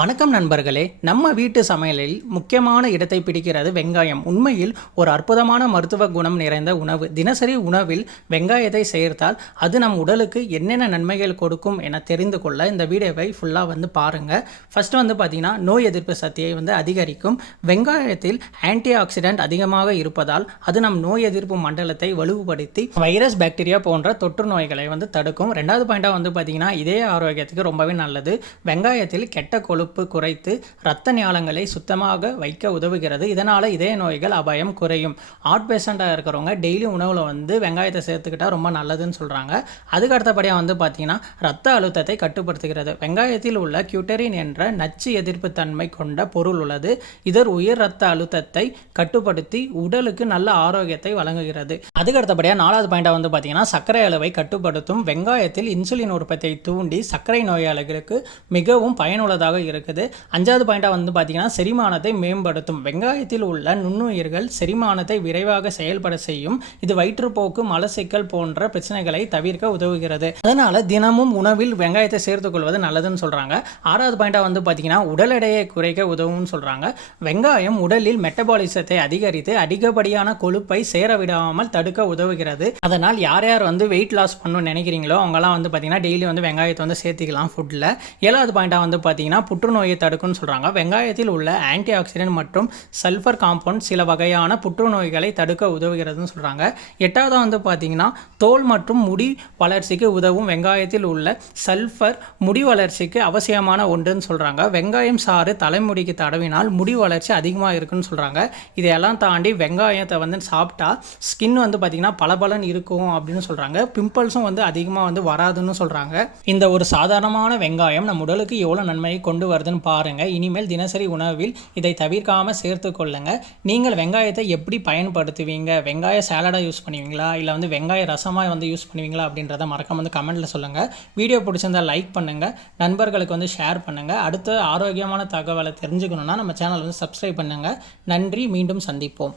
வணக்கம் நண்பர்களே நம்ம வீட்டு சமையலில் முக்கியமான இடத்தை பிடிக்கிறது வெங்காயம். உண்மையில் ஒரு அற்புதமான மருத்துவ குணம் நிறைந்த உணவு. தினசரி உணவில் வெங்காயத்தை சேர்த்தால் அது நம் உடலுக்கு என்னென்ன நன்மைகள் கொடுக்கும் என தெரிந்து கொள்ள இந்த வீடியோவை ஃபுல்லாக வந்து பாருங்கள் ஃபர்ஸ்ட் வந்து பார்த்தீங்கன்னா நோய் எதிர்ப்பு சக்தியை வந்து அதிகரிக்கும். வெங்காயத்தில் ஆன்டி ஆக்சிடென்ட் அதிகமாக இருப்பதால் அது நம் நோய் எதிர்ப்பு மண்டலத்தை வலுவுபடுத்தி வைரஸ் பாக்டீரியா போன்ற தொற்று நோய்களை வந்து தடுக்கும். ரெண்டாவது பாயிண்டாக வந்து பார்த்தீங்கன்னா இதய ஆரோக்கியத்துக்கு ரொம்பவே நல்லது. வெங்காயத்தில் கெட்ட கொழுப்பு குறைத்து இரத்த ஞாலங்களை சுத்தமாக வைக்க உதவுகிறது. இதனால் இதய நோய்கள் அபாயம் குறையும். ஹார்ட் பேஷண்ட்டாக இருக்கிறவங்க டெய்லி உணவில் வந்து வெங்காயத்தை சேர்த்துக்கிட்டால் ரொம்ப நல்லதுன்னு சொல்கிறாங்க அதுக்கு அடுத்தபடியாக வந்து பார்த்தீங்கன்னா ரத்த அழுத்தத்தை கட்டுப்படுத்துகிறது. வெங்காயத்தில் உள்ள கியூட்டரின் என்ற நச்சு எதிர்ப்பு தன்மை கொண்ட பொருள் உள்ளது. இதர் உயர் ரத்த அழுத்தத்தை கட்டுப்படுத்தி உடலுக்கு நல்ல ஆரோக்கியத்தை வழங்குகிறது. அதுக்கு அடுத்தபடியாக நாலாவது பாயிண்டாக வந்து பார்த்தீங்கன்னா சர்க்கரை அளவை கட்டுப்படுத்தும் வெங்காயத்தில் இன்சுலின் உற்பத்தியை தூண்டி சர்க்கரை நோயாளிகளுக்கு மிகவும் பயனுள்ளதாக இருக்குது. அஞ்சாவது பாயிண்ட்டாக வந்து பார்த்திங்கன்னா செரிமானத்தை மேம்படுத்தும். வெங்காயத்தில் உள்ள நுண்ணுயிர்கள் செரிமானத்தை விரைவாக செயல்பட செய்யும். இது வயிற்றுப்போக்கு மலசிக்கல் போன்ற பிரச்சனைகளை தவிர்க்க உதவுகிறது. அதனால் தினமும் உணவில் வெங்காயத்தை சேர்த்துக்கொள்வது நல்லதுன்னு சொல்கிறாங்க ஆறாவது பாயிண்ட்டாக வந்து பார்த்திங்கன்னா உடல் எடையை குறைக்க உதவும்னு சொல்கிறாங்க வெங்காயம் உடலில் மெட்டபாலிசத்தை அதிகரித்து அதிகப்படியான கொழுப்பை சேர விடாமல் தடுக்க உதவுகிறது. அதனால் யார் யார் வந்து வெயிட் லாஸ் பண்ணணும்னு நினைக்கிறீங்களோ அவங்கலாம் வந்து பார்த்திங்கன்னா டெய்லி வந்து வெங்காயத்தை வந்து சேர்த்துக்கலாம் ஃபுட்டில் ஏழாவது பாயிண்ட்டாக வந்து பார்த்திங்கன்னா புற்றுநோயை தடுக்கும்னு சொல்கிறாங்க வெங்காயத்தில் உள்ள ஆன்டி ஆக்சிடென்ட் மற்றும் சல்ஃபர் காம்பவுண்ட் சில வகையான புற்றுநோய்களை தடுக்க உதவுகிறதுன்னு சொல்கிறாங்க எட்டாவது வந்து பார்த்தீங்கன்னா தோல் மற்றும் முடி வளர்ச்சிக்கு உதவும் வெங்காயத்தில் உள்ள சல்ஃபர் முடி வளர்ச்சிக்கு அவசியமான ஒன்றுன்னு சொல்கிறாங்க வெங்காயம் சாறு தலைமுடிக்கு தடவினால் முடி வளர்ச்சி அதிகமாக இருக்குன்னு சொல்கிறாங்க இதையெல்லாம் தாண்டி வெங்காயத்தை வந்து சாப்பிட்டா ஸ்கின் வந்து பார்த்திங்கன்னா பளபளன்னு இருக்கும் அப்படின்னு சொல்கிறாங்க பிம்பிள்ஸும் வந்து அதிகமாக வந்து வராதுன்னு சொல்கிறாங்க இந்த ஒரு சாதாரணமான வெங்காயம் நம் உடலுக்கு எவ்வளோ நன்மையை கொண்டு வருதுன்னு பாருங்கள் இனிமேல் தினசரி உணவில் இதை தவிர்க்காமல் சேர்த்து கொள்ளுங்க. நீங்கள் வெங்காயத்தை எப்படி பயன்படுத்துவீங்க? வெங்காய சாலடாக யூஸ் பண்ணுவீங்களா? இல்லை வந்து வெங்காய ரசமாக வந்து யூஸ் பண்ணுவீங்களா? அப்படின்றத மறக்காம வந்து கமெண்ட்டில் சொல்லுங்கள் வீடியோ பிடிச்சிருந்தா லைக் பண்ணுங்கள் நண்பர்களுக்கு வந்து ஷேர் பண்ணுங்கள் அடுத்த ஆரோக்கியமான தகவலை தெரிஞ்சுக்கணுன்னா நம்ம சேனல் வந்து சப்ஸ்கிரைப் பண்ணுங்கள் நன்றி. மீண்டும் சந்திப்போம்.